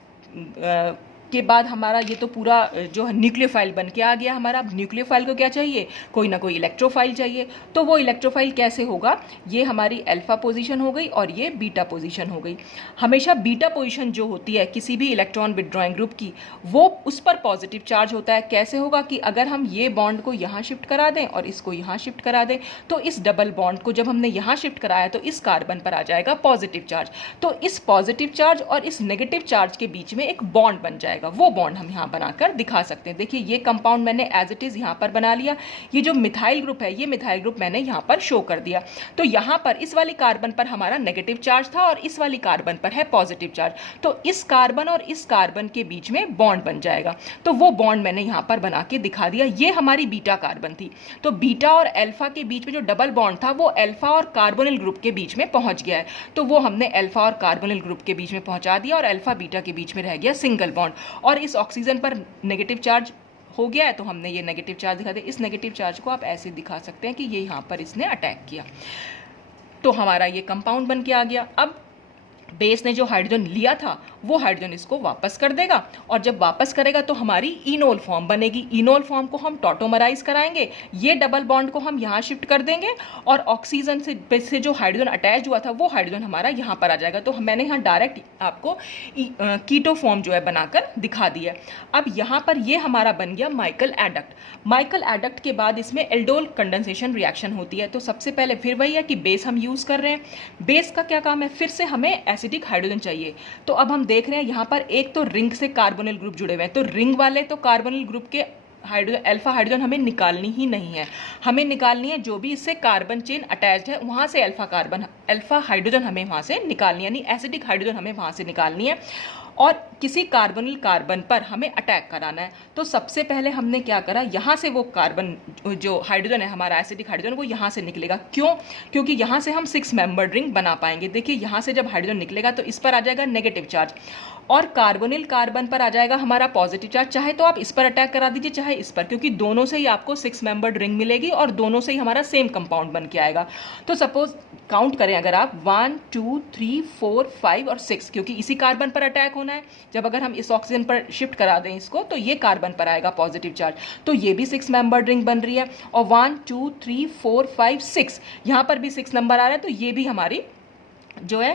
के बाद हमारा ये तो पूरा जो है न्यूक्लियोफाइल बन के आ गया हमारा। अब न्यूक्लियोफाइल को क्या चाहिए, कोई ना कोई इलेक्ट्रोफाइल चाहिए। तो वो इलेक्ट्रोफाइल कैसे होगा, ये हमारी अल्फा पोजीशन हो गई और ये बीटा पोजीशन हो गई। हमेशा बीटा पोजीशन जो होती है किसी भी इलेक्ट्रॉन विड्रॉइंग ग्रुप की, वो उस पर पॉजिटिव चार्ज होता है। कैसे होगा कि अगर हम ये बॉन्ड को यहाँ शिफ्ट करा दें और इसको यहाँ शिफ्ट करा दें, तो इस डबल बॉन्ड को जब हमने यहाँ शिफ्ट कराया तो इस कार्बन पर आ जाएगा पॉजिटिव चार्ज। तो इस पॉजिटिव चार्ज और इस नेगेटिव चार्ज के बीच में एक बॉन्ड बन जाएगा। वो बॉन्ड हम यहाँ बनाकर दिखा सकते हैं। देखिए ये कंपाउंड मैंने एज इट इज यहाँ पर बना लिया। ये जो मिथाइल ग्रुप है, ये मिथाइल ग्रुप मैंने यहाँ पर शो कर दिया। तो यहाँ पर इस वाली कार्बन पर हमारा नेगेटिव चार्ज था और इस वाली कार्बन पर है पॉजिटिव चार्ज। तो इस कार्बन और इस कार्बन के बीच में बॉन्ड बन जाएगा। तो वो बॉन्ड मैंने यहाँ पर बना के दिखा दिया। ये हमारी बीटा कार्बन थी। तो बीटा और अल्फा के बीच में जो डबल बॉन्ड था वो अल्फा और कार्बोनिल ग्रुप के बीच में पहुंच गया है। तो वो हमने अल्फा और कार्बोनिल ग्रुप के बीच में पहुंचा दिया और अल्फा बीटा के बीच में रह गया सिंगल बॉन्ड। और इस ऑक्सीजन पर नेगेटिव चार्ज हो गया है, तो हमने ये नेगेटिव चार्ज दिखा दिया। इस नेगेटिव चार्ज को आप ऐसे दिखा सकते हैं कि ये यहाँ पर इसने अटैक किया। तो हमारा ये कंपाउंड बन के आ गया। अब बेस ने जो हाइड्रोजन लिया था वो हाइड्रोजन इसको वापस कर देगा, और जब वापस करेगा तो हमारी इनोल फॉर्म बनेगी। इनोल फॉर्म को हम टॉटोमराइज कराएंगे, ये डबल बॉन्ड को हम यहाँ शिफ्ट कर देंगे और ऑक्सीजन से जो हाइड्रोजन अटैच हुआ था वो हाइड्रोजन हमारा यहाँ पर आ जाएगा। तो मैंने यहाँ डायरेक्ट आपको कीटो फॉर्म जो है बनाकर दिखा दी है। अब यहाँ पर ये हमारा बन गया माइकल एडक्ट। माइकल एडक्ट के बाद इसमें एल्डोल कंडेंसेशन रिएक्शन होती है। तो सबसे पहले फिर वही है कि बेस हम यूज़ कर रहे हैं। बेस का क्या काम है, फिर से हमें एसिडिक हाइड्रोजन चाहिए। तो अब हम देख रहे हैं यहाँ पर एक तो रिंग से कार्बोनिल ग्रुप जुड़े हुए हैं। तो रिंग वाले तो कार्बोनिल ग्रुप के हाइड्रोजन अल्फा हाइड्रोजन हमें निकालनी ही नहीं है। हमें निकालनी है जो भी इससे कार्बन चेन अटैच्ड है, वहाँ से अल्फा हाइड्रोजन हमें वहाँ से निकालनी है, यानी एसिडिक हाइड्रोजन हमें वहाँ से निकालनी है और किसी कार्बोनिल कार्बन पर हमें अटैक कराना है। तो सबसे पहले हमने क्या करा, यहाँ से वो कार्बन जो हाइड्रोजन है हमारा एसिडिक हाइड्रोजन, वो यहाँ से निकलेगा। क्यों, क्योंकि यहाँ से हम 6 मेंबर्ड रिंग बना पाएंगे। देखिए यहाँ से जब हाइड्रोजन निकलेगा तो इस पर आ जाएगा नेगेटिव चार्ज और कार्बोनिल कार्बन पर आ जाएगा हमारा पॉजिटिव चार्ज। चाहे तो आप इस पर अटैक करा दीजिए चाहे इस पर, क्योंकि दोनों से ही आपको 6 मेंबर्ड रिंग मिलेगी और दोनों से ही हमारा सेम कंपाउंड बन के आएगा। तो सपोज काउंट करें अगर आप 1 2 3 4 5 और 6, क्योंकि इसी कार्बन पर अटैक होना है। जब अगर हम इस ऑक्सीजन पर शिफ्ट करा दें इसको तो ये कार्बन पर आएगा पॉजिटिव चार्ज। तो ये भी 6 मेंबर्ड रिंग बन रही है और 1 2 3 4 5 6 यहाँ पर भी 6 नंबर आ रहा है। तो ये भी हमारी जो है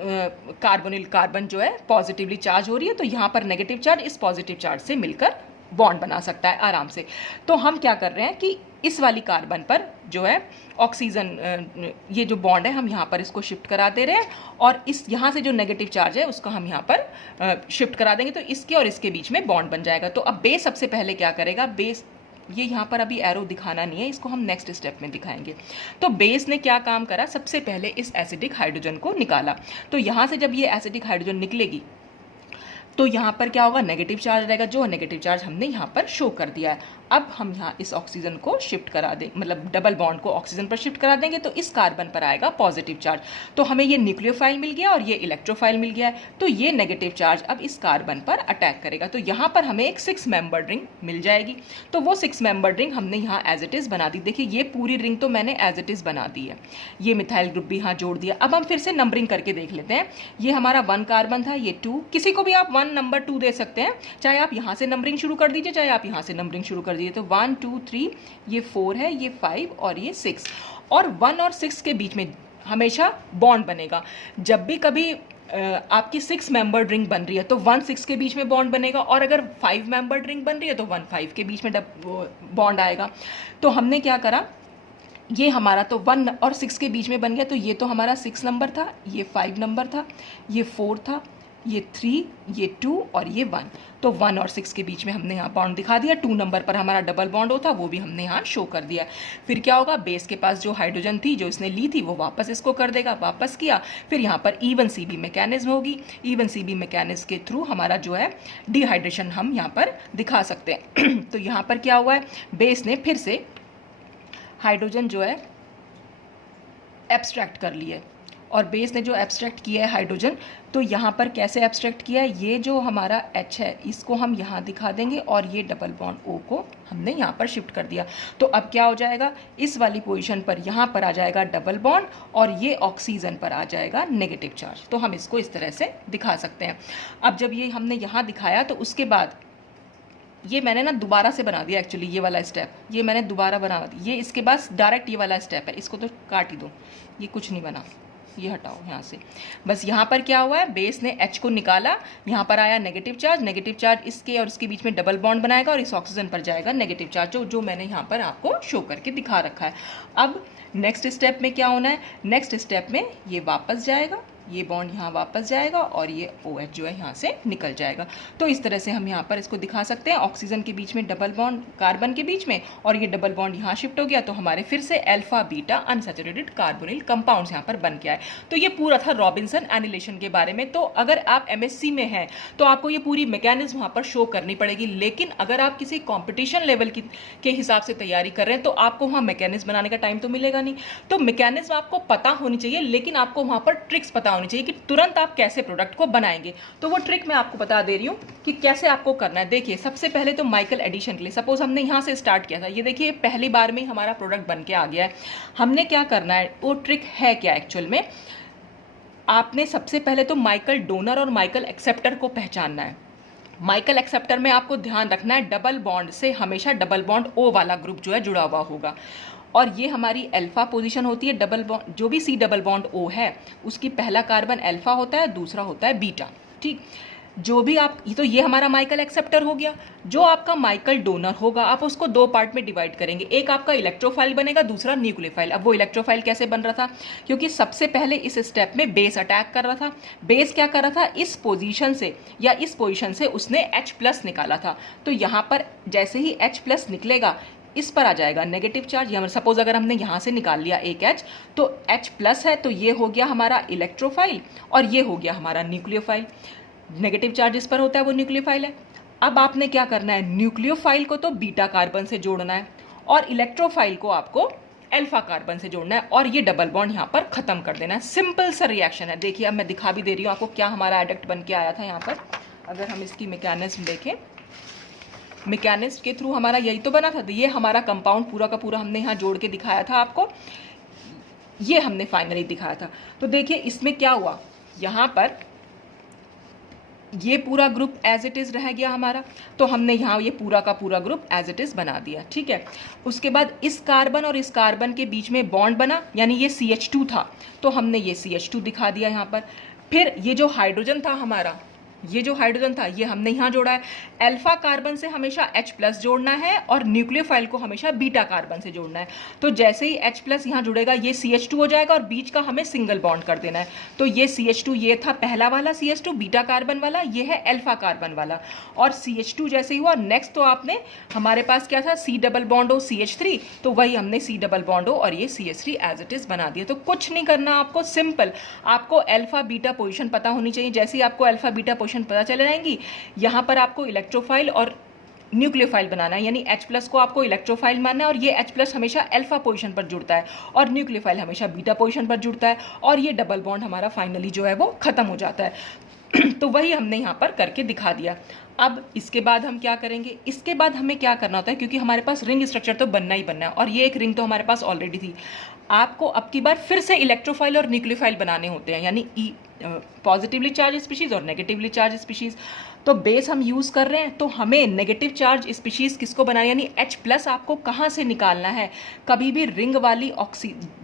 कार्बोनिल कार्बन जो है पॉजिटिवली चार्ज हो रही है। तो यहाँ पर नेगेटिव चार्ज इस पॉजिटिव चार्ज से मिलकर बॉन्ड बना सकता है आराम से। तो हम क्या कर रहे हैं कि इस वाली कार्बन पर जो है ऑक्सीजन ये जो बॉन्ड है हम यहाँ पर इसको शिफ्ट करा दे रहे हैं और इस यहाँ से जो नेगेटिव चार्ज है उसको हम यहाँ पर शिफ्ट करा देंगे। तो इसके और इसके बीच में बॉन्ड बन जाएगा। तो अब बेस सबसे पहले क्या करेगा, बेस ये यहाँ पर अभी एरो दिखाना नहीं है, इसको हम नेक्स्ट स्टेप में दिखाएंगे। तो बेस ने क्या काम करा, सबसे पहले इस एसिडिक हाइड्रोजन को निकाला। तो यहाँ से जब ये एसिडिक हाइड्रोजन निकलेगी तो यहाँ पर क्या होगा, नेगेटिव चार्ज रहेगा, जो नेगेटिव चार्ज हमने यहाँ पर शो कर दिया है। अब हम यहाँ इस ऑक्सीजन को शिफ्ट करा दें, मतलब डबल बॉन्ड को ऑक्सीजन पर शिफ्ट करा देंगे तो इस कार्बन पर आएगा पॉजिटिव चार्ज। तो हमें ये न्यूक्लियोफाइल मिल गया और ये इलेक्ट्रोफाइल मिल गया है। तो ये नेगेटिव चार्ज अब इस कार्बन पर अटैक करेगा। तो यहाँ पर हमें एक 6 मेंबर्ड रिंग मिल जाएगी। तो वो 6 मेंबर्ड रिंग हमने यहाँ एज इट इज़ बना दी। देखिए ये पूरी रिंग तो मैंने एज इट इज़ बना दी है, ये मिथाइल ग्रुप भी यहाँ जोड़ दिया। अब हम फिर से नंबरिंग करके देख लेते हैं। ये हमारा 1 कार्बन था, ये 2, किसी को भी आप 1 नंबर 2 दे सकते हैं, चाहे आप यहाँ से नंबरिंग शुरू कर दीजिए चाहे आप यहाँ से नंबरिंग शुरू कर दीजिए। तो 1 2 3, ये 4 है, ये 5 और ये 6, और 1 और 6 के बीच में हमेशा बॉन्ड बनेगा। जब भी कभी आपकी 6 मेंबर्ड रिंग बन रही है तो 1 6 के बीच में बॉन्ड बनेगा, और अगर 5 मेंबर्ड रिंग बन रही है तो 1 5 के बीच में बॉन्ड आएगा। तो हमने क्या करा, ये हमारा तो 1 और 6 के बीच में बन गया। तो ये तो हमारा 6 नंबर था, ये 5 नंबर था, ये 4 था, ये 3, ये 2 और ये 1। तो 1 और 6 के बीच में हमने यहाँ बॉन्ड दिखा दिया। 2 नंबर पर हमारा डबल बॉन्ड होता वो भी हमने यहाँ शो कर दिया। फिर क्या होगा, बेस के पास जो हाइड्रोजन थी जो इसने ली थी वो वापस इसको कर देगा, वापस किया। फिर यहाँ पर इवन सी बी मैकेनिज्म होगी, इवन सी बी मैकेनिज्म के थ्रू हमारा जो है डिहाइड्रेशन हम यहाँ पर दिखा सकते हैं। तो यहाँ पर क्या हुआ है, बेस ने फिर से हाइड्रोजन जो है एब्स्ट्रैक्ट कर लिए और बेस ने जो एब्स्ट्रैक्ट किया है हाइड्रोजन, तो यहाँ पर कैसे एब्स्ट्रैक्ट किया है, ये जो हमारा H है इसको हम यहाँ दिखा देंगे और ये डबल बॉन्ड O को हमने यहाँ पर शिफ्ट कर दिया। तो अब क्या हो जाएगा, इस वाली पोजीशन पर यहाँ पर आ जाएगा डबल बॉन्ड और ये ऑक्सीजन पर आ जाएगा नेगेटिव चार्ज। तो हम इसको इस तरह से दिखा सकते हैं। अब जब ये हमने यहाँ दिखाया तो उसके बाद ये मैंने ना दोबारा से बना दिया, एक्चुअली ये वाला स्टेप ये मैंने दोबारा बना दिया, ये इसके बाद डायरेक्ट ये वाला स्टेप है, इसको तो काट ही दो, ये कुछ नहीं बना, ये हटाओ यहाँ से। बस यहाँ पर क्या हुआ है, बेस ने H को निकाला, यहाँ पर आया नेगेटिव चार्ज इसके और इसके बीच में डबल बॉन्ड बनाएगा और इस ऑक्सीजन पर जाएगा नेगेटिव चार्ज, जो मैंने यहाँ पर आपको शो करके दिखा रखा है। अब नेक्स्ट स्टेप में क्या होना है, नेक्स्ट स्टेप में ये वापस जाएगा, ये बॉन्ड यहाँ वापस जाएगा और ये OH जो है यहाँ से निकल जाएगा। तो इस तरह से हम यहाँ पर इसको दिखा सकते हैं, ऑक्सीजन के बीच में डबल बॉन्ड कार्बन के बीच में, और ये डबल बॉन्ड यहाँ शिफ्ट हो गया तो हमारे फिर से alpha beta unsaturated carbonyl compounds यहाँ पर बन के आए। तो ये पूरा था रॉबिन्सन एनिलेशन के बारे में। तो अगर आप MSc में हैं तो आपको ये पूरी मैकेनिज्म वहाँ पर शो करनी पड़ेगी, लेकिन अगर आप किसी कॉम्पिटिशन लेवल के हिसाब से तैयारी कर रहे हैं तो आपको वहाँ मैकेनिज्म बनाने का टाइम तो मिलेगा नहीं। तो मैकेनिज्म आपको पता होनी चाहिए, लेकिन आपको वहाँ पर ट्रिक्स पता होनी चाहिए कि तुरंत आप कैसे प्रोडक्ट को बनाएंगे। तो वो ट्रिक मैं आपको बता दे रही हूँ कि कैसे आपको करना है। देखिए, सबसे पहले तो माइकल एडिशन के लिए सपोज हमने यहाँ से स्टार्ट किया था, ये देखिए पहली बार में ही हमारा प्रोडक्ट बन के आ गया है। हमने क्या करना है, वो ट्रिक है क्या एक्चुअल में, आपने सबसे पहले तो माइकल डोनर और माइकल एक्सेप्टर को पहचानना है। माइकल एक्सेप्टर में आपको ध्यान रखना है डबल बॉन्ड से हमेशा डबल बॉन्ड O वाला ग्रुप जो है जुड़ा हुआ होगा, और ये हमारी अल्फा पोजीशन होती है। डबल बॉन्ड जो भी C डबल बॉन्ड O है उसकी पहला कार्बन अल्फा होता है, दूसरा होता है बीटा। ठीक, जो भी आप, तो ये हमारा माइकल एक्सेप्टर हो गया। जो आपका माइकल डोनर होगा आप उसको दो पार्ट में डिवाइड करेंगे, एक आपका इलेक्ट्रोफाइल बनेगा, दूसरा न्यूक्लियोफाइल। अब वो इलेक्ट्रोफाइल कैसे बन रहा था, क्योंकि सबसे पहले इस स्टेप में बेस अटैक कर रहा था। बेस क्या कर रहा था, इस पोजीशन से या इस पोजीशन से उसने H+ निकाला था। तो यहाँ पर जैसे ही H+ निकलेगा इस पर आ जाएगा नेगेटिव चार्ज। या सपोज अगर हमने यहाँ से निकाल लिया एक H, तो H+ है तो ये हो गया हमारा इलेक्ट्रोफाइल और ये हो गया हमारा न्यूक्लियोफाइल। नेगेटिव चार्ज इस पर होता है, वो न्यूक्लियोफाइल है। अब आपने क्या करना है, न्यूक्लियोफाइल को तो बीटा कार्बन से जोड़ना है और इलेक्ट्रोफाइल को आपको अल्फा कार्बन से जोड़ना है, और ये डबल बॉन्ड यहाँ पर खत्म कर देना है। सिंपल सा रिएक्शन है। देखिए अब मैं दिखा भी दे रही हूँ आपको क्या हमारा एडक्ट बन के आया था यहाँ पर। अगर हम इसकी मैकेनिज्म देखें, मैकेनिज्म के थ्रू हमारा यही तो बना था। तो ये हमारा कंपाउंड पूरा का पूरा हमने यहाँ जोड़ के दिखाया था आपको, ये हमने फाइनली दिखाया था। तो देखिए इसमें क्या हुआ, यहाँ पर ये पूरा ग्रुप एज इट इज़ रह गया हमारा, तो हमने यहाँ ये पूरा का पूरा ग्रुप एज इट इज़ बना दिया। ठीक है, उसके बाद इस कार्बन और इस कार्बन के बीच में बॉन्ड बना, यानी ये CH2 था तो हमने ये CH2 दिखा दिया यहाँ पर। फिर ये जो हाइड्रोजन था हमारा, ये जो हाइड्रोजन था ये हमने यहाँ जोड़ा है। अल्फा कार्बन से हमेशा H+ जोड़ना है और न्यूक्लियोफाइल को हमेशा बीटा कार्बन से जोड़ना है। तो जैसे ही H+ यहाँ जुड़ेगा ये CH2 हो जाएगा और बीच का हमें सिंगल बॉन्ड कर देना है। तो ये CH2 ये था पहला वाला CH2 बीटा कार्बन वाला, ये है अल्फा कार्बन वाला। और CH2 जैसे ही हुआ, नेक्स्ट तो आपने हमारे पास क्या था, C double bond O CH3, तो वही हमने C डबल बॉन्ड O और ये CH3 एज इट इज़ बना दिया। तो कुछ नहीं करना आपको, सिंपल आपको अल्फा बीटा पोजिशन पता होनी चाहिए। जैसे ही आपको अल्फा बीटा पोजीशन पता चल जाएंगी, यहाँ पर आपको इलेक्ट्रोफाइल और न्यूक्लियोफाइल बनाना है, यानी H+ को आपको इलेक्ट्रोफाइल मानना है और ये H+ हमेशा अल्फा पोजीशन पर जुड़ता है और न्यूक्लियोफाइल हमेशा बीटा पोजीशन पर जुड़ता है, और ये डबल बॉन्ड हमारा फाइनली जो है वो खत्म हो जाता है। तो वही हमने यहाँ पर करके दिखा दिया। अब इसके बाद हम क्या करेंगे, इसके बाद हमें क्या करना होता है, क्योंकि हमारे पास रिंग स्ट्रक्चर तो बनना ही बनना है और ये एक रिंग तो हमारे पास ऑलरेडी थी। आपको अब की बार फिर से इलेक्ट्रोफाइल और न्यूक्लियोफाइल बनाने होते हैं, यानी पॉजिटिवली चार्ज स्पीशीज और नेगेटिवली चार्ज स्पीशीज। तो बेस हम यूज़ कर रहे हैं, तो हमें नेगेटिव चार्ज स्पीशीज किसको बनाना है, यानी H+ आपको कहाँ से निकालना है। कभी भी रिंग वाली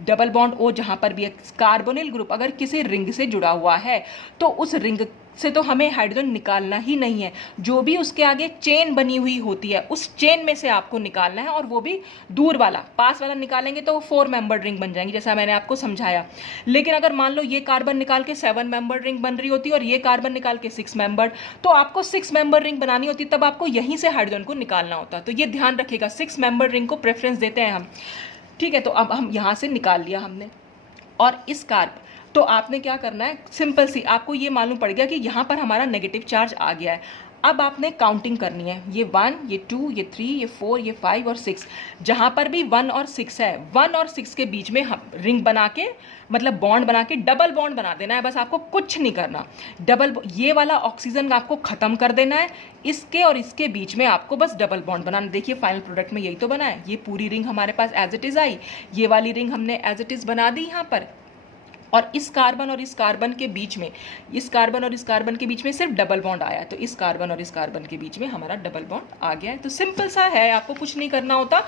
डबल बॉन्ड O जहाँ पर भी है, कार्बोनिल ग्रुप अगर किसी रिंग से जुड़ा हुआ है तो उस रिंग से तो हमें हाइड्रोजन निकालना ही नहीं है। जो भी उसके आगे चेन बनी हुई होती है उस चेन में से आपको निकालना है, और वो भी दूर वाला। पास वाला निकालेंगे तो वो 4 मेंबर्ड रिंग बन जाएंगी, जैसा मैंने आपको समझाया। लेकिन अगर मान लो ये कार्बन निकाल के 7 मेंबर्ड रिंग बन रही होती है और ये कार्बन निकाल के 6 मेंबर्ड, तो आपको 6 मेंबर्ड रिंग बनानी होती, तब आपको यहीं से हाइड्रोजन को निकालना होता। तो ये ध्यान रखिएगा, 6 मेंबर्ड रिंग को प्रेफरेंस देते हैं हम। ठीक है, तो अब हम यहाँ से निकाल लिया हमने, और इस कार्ब तो आपने क्या करना है, सिंपल सी आपको ये मालूम पड़ गया कि यहाँ पर हमारा नेगेटिव चार्ज आ गया है। अब आपने काउंटिंग करनी है, ये 1, ये 2, ये 3, ये 4, ये 5 और 6, जहाँ पर भी 1 और 6 है, 1 और 6 के बीच में हम रिंग बना के, मतलब बॉन्ड बना के डबल बॉन्ड बना देना है, बस आपको कुछ नहीं करना। ये वाला ऑक्सीजन आपको ख़त्म कर देना है, इसके और इसके बीच में आपको बस डबल बॉन्ड बनाना। देखिए फाइनल प्रोडक्ट में यही तो बना है, ये पूरी रिंग हमारे पास एज इट इज़ आई, ये वाली रिंग हमने एज इट इज़ बना दी यहाँ पर, और इस कार्बन और इस कार्बन के बीच में, इस कार्बन और इस कार्बन के बीच में सिर्फ डबल बॉन्ड आया है, तो इस कार्बन और इस कार्बन के बीच में हमारा डबल बॉन्ड आ गया है। तो सिंपल सा है, आपको कुछ नहीं करना होता।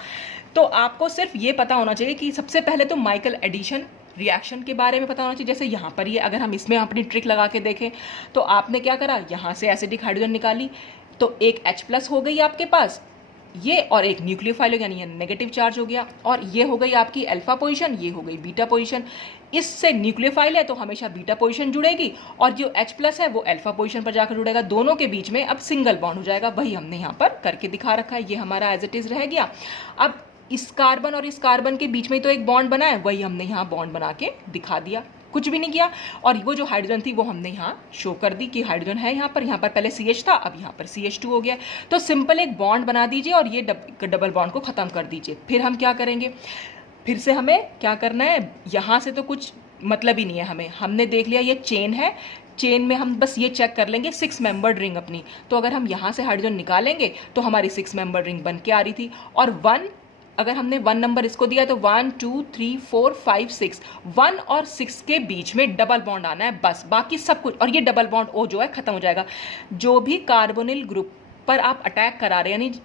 तो आपको सिर्फ ये पता होना चाहिए कि सबसे पहले तो माइकल एडिशन रिएक्शन के बारे में पता होना चाहिए। जैसे यहाँ पर ये अगर हम इसमें अपनी ट्रिक लगा के देखें, तो आपने क्या करा, यहाँ से एसिडिक हाइड्रोजन निकाली, तो एक H+ हो गई आपके पास ये, और एक न्यूक्लियोफाइल हो गया, यानी नेगेटिव चार्ज हो गया, और ये हो गई आपकी अल्फा पोजीशन, ये हो गई बीटा पोजीशन। इससे न्यूक्लियोफाइल है तो हमेशा बीटा पोजीशन जुड़ेगी, और जो H+ है वो अल्फा पोजीशन पर जाकर जुड़ेगा, दोनों के बीच में अब सिंगल बॉन्ड हो जाएगा। वही हमने यहाँ पर करके दिखा रखा है, ये हमारा एज इट इज रह गया। अब इस कार्बन और इस कार्बन के बीच में तो एक बॉन्ड बना है, वही हमने यहाँ बॉन्ड बना के दिखा दिया, कुछ भी नहीं किया। और वो जो हाइड्रोजन थी वो हमने यहाँ शो कर दी कि हाइड्रोजन है यहाँ पर पहले CH था, अब यहाँ पर CH2 हो गया। तो सिंपल एक बॉन्ड बना दीजिए और ये डबल बॉन्ड को ख़त्म कर दीजिए। फिर हम क्या करेंगे, फिर से हमें क्या करना है, यहाँ से तो कुछ मतलब ही नहीं है हमने देख लिया ये चेन है, चेन में हम बस ये चेक कर लेंगे 6 मेंबर्ड रिंग अपनी। तो अगर हम यहाँ से हाइड्रोजन निकालेंगे तो हमारी 6 मेंबर्ड रिंग बन के आ रही थी, और 1, अगर हमने 1 नंबर इसको दिया तो 1 2 3 4 5 6, 1 और 6 के बीच में डबल बॉन्ड आना है बस, बाकी सब कुछ, और ये डबल बॉन्ड O जो है ख़त्म हो जाएगा। जो भी कार्बोनिल ग्रुप पर आप अटैक करा रहे हैं, यानी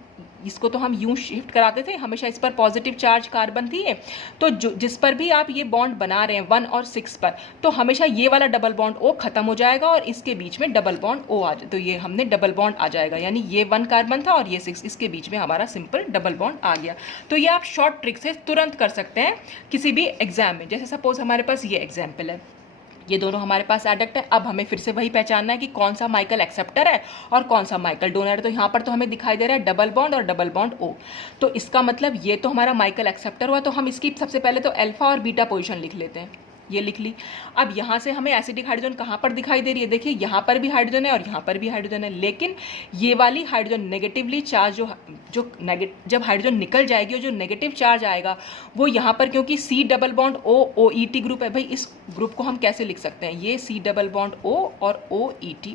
इसको तो हम यूं शिफ्ट कराते थे, हमेशा इस पर पॉजिटिव चार्ज कार्बन थी है, तो जिस पर भी आप ये बॉन्ड बना रहे हैं 1 और 6 पर, तो हमेशा ये वाला डबल बॉन्ड O खत्म हो जाएगा और इसके बीच में डबल बॉन्ड O आ जाए, तो ये हमने डबल बॉन्ड आ जाएगा, यानी ये 1 कार्बन था और ये 6, इसके बीच में हमारा सिंपल डबल बॉन्ड आ गया। तो ये आप शॉर्ट ट्रिक से तुरंत कर सकते हैं किसी भी एग्जाम में। जैसे सपोज हमारे पास ये एग्जाम्पल है, ये दोनों हमारे पास एडक्ट है। अब हमें फिर से वही पहचानना है कि कौन सा माइकल एक्सेप्टर है और कौन सा माइकल डोनर है। तो यहाँ पर तो हमें दिखाई दे रहा है डबल बॉन्ड और डबल बॉन्ड O, तो इसका मतलब ये तो हमारा माइकल एक्सेप्टर हुआ। तो हम इसकी सबसे पहले तो अल्फा और बीटा पोजीशन लिख लेते हैं, ये लिख ली। अब यहाँ से हमें एसिडिक हाइड्रोजन कहाँ पर दिखाई दे रही है, देखिए यहाँ पर भी हाइड्रोजन है और यहाँ पर भी हाइड्रोजन है, लेकिन ये वाली हाइड्रोजन नेगेटिवली चार्ज जब हाइड्रोजन निकल जाएगी और जो नेगेटिव चार्ज आएगा वो यहाँ पर, क्योंकि C double bond O OET group है, भाई इस ग्रुप को हम कैसे लिख सकते हैं, ये C डबल बॉन्ड O और OET,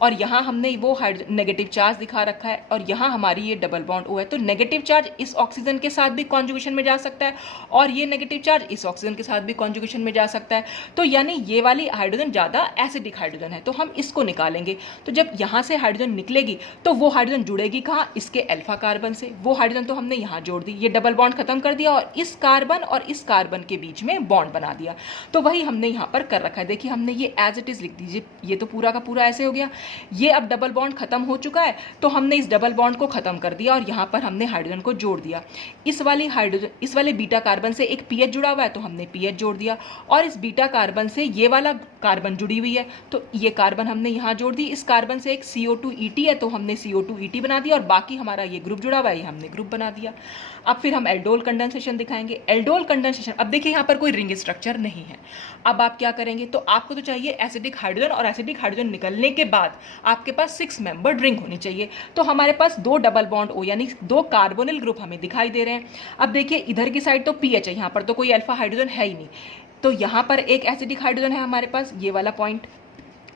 और यहाँ हमने वो नेगेटिव चार्ज दिखा रखा है और यहाँ हमारी ये डबल बॉन्ड O है। तो नेगेटिव चार्ज इस ऑक्सीजन के साथ भी कॉन्जुगेशन में जा सकता है और ये नेगेटिव चार्ज इस ऑक्सीजन के साथ भी कॉन्जुगेशन में जा सकता है। तो यानी ये वाली हाइड्रोजन ज़्यादा एसिडिक हाइड्रोजन है, तो हम इसको निकालेंगे। तो जब यहाँ से हाइड्रोजन निकलेगी तो वो हाइड्रोजन जुड़ेगी कहाँ, इसके अल्फा कार्बन से। वो हाइड्रोजन तो हमने यहाँ जोड़ दी, ये डबल बॉन्ड खत्म कर दिया और इस कार्बन और इस कार्बन के बीच में बॉन्ड बना दिया। तो वही हमने यहाँ पर कर रखा है, देखिए हमने ये एज इट इज़ लिख दीजिए, ये तो पूरा का पूरा ऐसे हो गया। ये अब डबल बॉन्ड खत्म हो चुका है, तो हमने इस डबल बॉन्ड को खत्म कर दिया और यहाँ पर हमने हाइड्रोजन को जोड़ दिया। इस वाले बीटा कार्बन से एक पीएच जुड़ा हुआ है, तो हमने पीएच जोड़ दिया, और इस बीटा कार्बन से ये वाला कार्बन जुड़ी हुई है, तो ये कार्बन हमने यहाँ जोड़ दी। इस कार्बन से एक CO2 है, तो हमने CO2 बना दिया, और बाकी हमारा ये ग्रुप जुड़ा हुआ है, ये हमने ग्रुप बना दिया। अब फिर हम एल्डोल कंडेंसेशन दिखाएंगे। एल्डोल कंडेंसेशन, अब देखिए यहाँ पर कोई रिंग स्ट्रक्चर नहीं है। अब आप क्या करेंगे, तो आपको तो चाहिए एसिडिक हाइड्रोजन, और एसिडिक हाइड्रोजन निकलने के बाद आपके पास 6 मेंबर्ड रिंग होनी चाहिए। तो हमारे पास 2 डबल बॉन्ड O यानी 2 कार्बोनिल ग्रुप हमें दिखाई दे रहे हैं। अब देखिए इधर की साइड तो पीएच है, यहाँ पर तो कोई अल्फा हाइड्रोजन है ही नहीं, तो यहाँ पर एक एसिडिक हाइड्रोजन है हमारे पास, ये वाला पॉइंट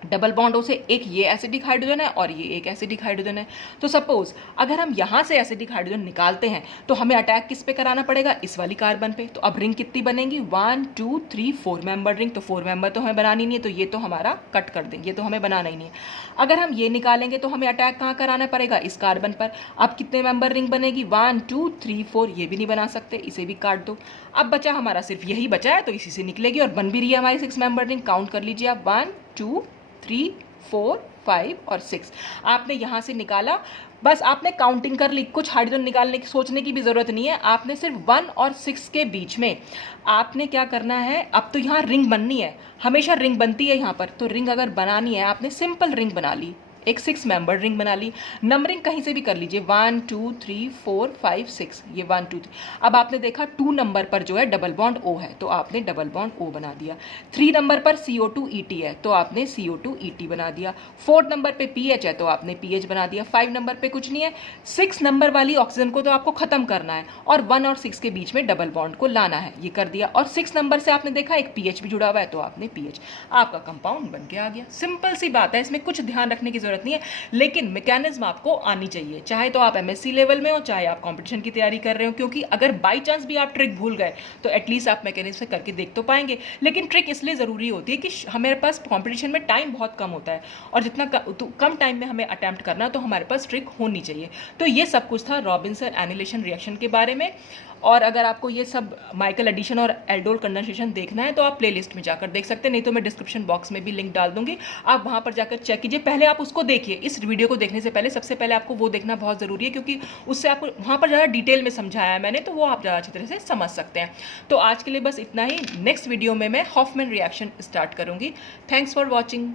डबल बॉन्ड O से एक ये एसिडिक हाइड्रोजन है और ये एक एसिडिक हाइड्रोजन है। तो सपोज अगर हम यहाँ से एसिडिक हाइड्रोजन निकालते हैं तो हमें अटैक किस पे कराना पड़ेगा, इस वाली कार्बन पे। तो अब रिंग कितनी बनेंगी, 1 2 3 4 मेंबर रिंग। तो 4 मेंबर तो हमें बनानी नहीं है, तो ये तो हमारा कट कर देंगे, ये तो हमें बनाना ही नहीं है। अगर हम ये निकालेंगे तो हमें अटैक कहाँ कराना पड़ेगा, इस कार्बन पर। अब कितने मेंबर रिंग बनेगी, 1 2 3 4, ये भी नहीं बना सकते, इसे भी काट दो। अब बचा हमारा सिर्फ यही बचा है, तो इसी से निकलेगी और बन भी रही है हमारी 6 मेंबर रिंग। काउंट कर लीजिए आप, 1 2 3 4 5 और 6 आपने यहाँ से निकाला। बस आपने काउंटिंग कर ली, कुछ हाइड्रोजन निकालने की सोचने की भी ज़रूरत नहीं है। आपने सिर्फ 1 और 6 के बीच में आपने क्या करना है, अब तो यहाँ रिंग बननी है, हमेशा रिंग बनती है यहाँ पर। तो रिंग अगर बनानी है, आपने सिंपल रिंग बना ली, एक 6 मेंबर रिंग बना ली। नंबरिंग कहीं से भी कर लीजिए, 1 2 3 4 5 6, ये 1 2 3। अब आपने देखा 2 नंबर पर जो है डबल बॉन्ड O है, तो आपने डबल बॉन्ड O बना दिया। 3 नंबर पर CO2 ET है, तो आपने CO2 ET बना दिया। 4 नंबर पे PH है, तो आपने PH बना दिया। 5 नंबर पे कुछ नहीं है। 6 नंबर वाली ऑक्सीजन को तो आपको खत्म करना है और 1 और 6 के बीच में डबल बॉन्ड को लाना है, ये कर दिया। और 6 नंबर से आपने देखा एक PH भी जुड़ा हुआ है, तो आपने PH, आपका कंपाउंड बन के आ गया। सिंपल सी बात है, इसमें कुछ ध्यान रखने की जरूरत नहीं है, लेकिन मैकेनिज्म आपको आनी चाहिए, चाहे तो आप MSc लेवल में हो, चाहे आप कंपटीशन की तैयारी कर रहे हो, क्योंकि अगर बाई चांस भी आप ट्रिक भूल गए तो एटलीस्ट आप मैकेनिज्म से करके देख तो पाएंगे। लेकिन ट्रिक इसलिए ज़रूरी होती है कि हमारे पास कंपटीशन में टाइम बहुत कम होता है और जितना कम टाइम में हमें अटैम्प्ट करना, तो हमारे पास ट्रिक होनी चाहिए। तो ये सब कुछ था रॉबिन्सन एनिलेशन रिएक्शन के बारे में। और अगर आपको ये सब माइकल एडिशन और एल्डोल कंडेंसेशन देखना है तो आप प्लेलिस्ट में जाकर देख सकते हैं, नहीं तो मैं डिस्क्रिप्शन बॉक्स में भी लिंक डाल दूंगी, आप वहाँ पर जाकर चेक कीजिए। पहले आप उसको देखिए, इस वीडियो को देखने से पहले सबसे पहले आपको वो देखना बहुत ज़रूरी है, क्योंकि उससे आपको वहाँ पर ज़्यादा डिटेल में समझाया है मैंने, तो वो आप ज़्यादा अच्छी तरह से समझ सकते हैं। तो आज के लिए बस इतना ही। नेक्स्ट वीडियो में मैं हॉफमैन रिएक्शन स्टार्ट करूँगी। Thanks for watching.